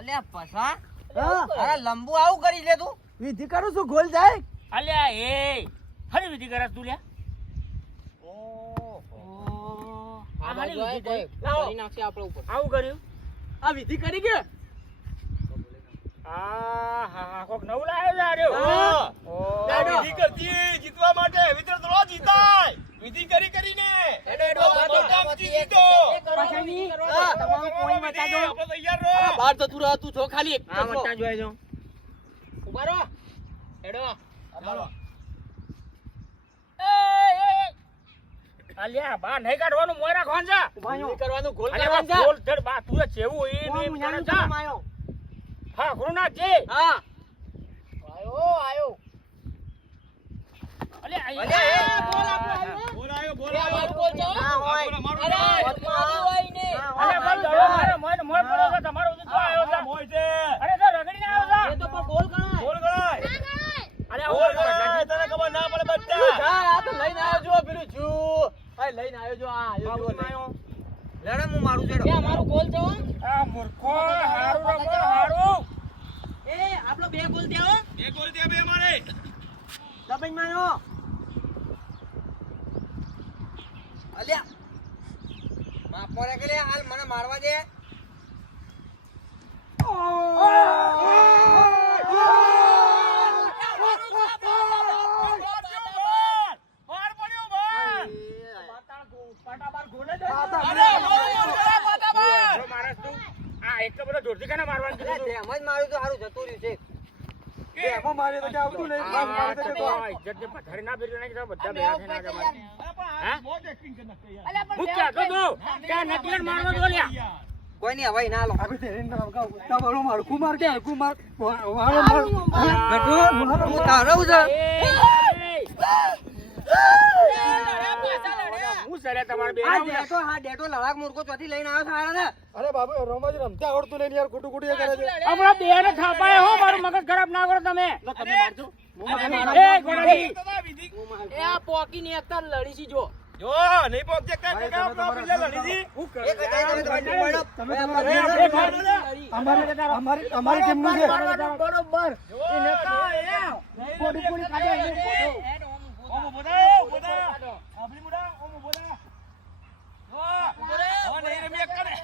અલ્યા પસા અરે લંબુ આવું કરી લે તું વિધિ કરું છું ગોલ જાય અલ્યા એ હરી વિધિ કરસ તું લ્યા આ બાજુ આય કોઈ કરી નાખશે આપણા ઉપર આવું કર્યું આ વિધિ કરી કે હા હા કોક નવું લાવ્યો છે આર્યો વિધિ કરતી જીતવા માટે વિતર તો જીતાય વિધિ કરી કરીને પાછળની તમામ કોઈ મતા દો આપણે તૈયાર રહો બહાર જતું રહે તું જો ખાલી એક આ મતા જોઈ જો ઉભા રહો હેડો ચાલો અલ્યા બા નહીં કાઢવાનું મોય રાખવાનું છે વિધિ કરવાનું ગોલ અલ્યા કરવાનું છે ગોલ ધડ બા તું જેવું એ હું ને નાનું કરે કામ આયો હા ગુરુનાથ જે હા આયો અલ્યા અલ્યા એ બોલ આપણો આવ્યો બોલ આવ્યો ના હોય અરે અલ્યા ભાઈ દડો મારે મોય મોય પડ્યો છે તમારો ઉદિત આવ્યો છે મોય છે અરે તો રગડીને આવ્યો છે એ તો પણ ગોલ ગણાય બોલ ગણાય અલ્યા બોલ ઓર ગણાય તને ખબર ના પડે બચ્ચા હા આ તો લઈને આવ્યો જો પેલું જુ ભાઈ લઈને આવ્યો જો આ આવ્યો જો લડે હું મારું છેડો કે મારું ગોલ છે આ મૂર્ખો હારું રગો હારું એ આપણો બે ગોલ દેવો બે ગોલ દે બે મારે દબાઈ મારો અલ્યા માપો રે કે લે હાલ મને મારવા દે બાર પડ્યો બાર પાટા બાર ગોલે દે અરે બોલ પાટા બાર મારસ તું આ એટલો બધો જોરથી કેને મારવાનું કીધું તું? એમ જ માર્યું તો સારું જતું રહ્યું છે એમાં મારી તો કે આવતું નહીં આ ઇજ્જત ને પથારી ના ફેરવી નાખી તો બધા ભેગા થઈને આગળ મારી. હા? બહુ એક્ટિંગ કરી નાખી યાર હું કહેતો તો કે આ નકલીને મારવા દો લ્યા. કોઈ નહીં હવે ના લો અભી તેરે નામ કા તમારો મારકું માર કે હરકું માર વાળો માર હું તારો છે હું સરે તમારે બે આ ડેટો લડાક મૂર્ખો ચોથી લઈને આવ્યો સારા ને અરે બાબુ રમજ રમતે આવડતું નહીં યાર ખોટું ખોટું એ કરે છે હમણાં બે ને થાપાય હો મારું મગજ ખરાબ ના કરો તમે તમે મારજો એ ગોડાજી વિધિ એ આ પોકી ની એકતા લડી છે જો જો નહીં પહોંચે કે આપણા પેલા લડીજી એક હજાર તમે પડો તમે અમારી ટીમ નું છે બરોબર એ નેતા એ પોડી પોડી કાઢે ઓમો બોદા બોદા આપણી મુડા ઓમો બોદા હવે નહીં રમી એક કરે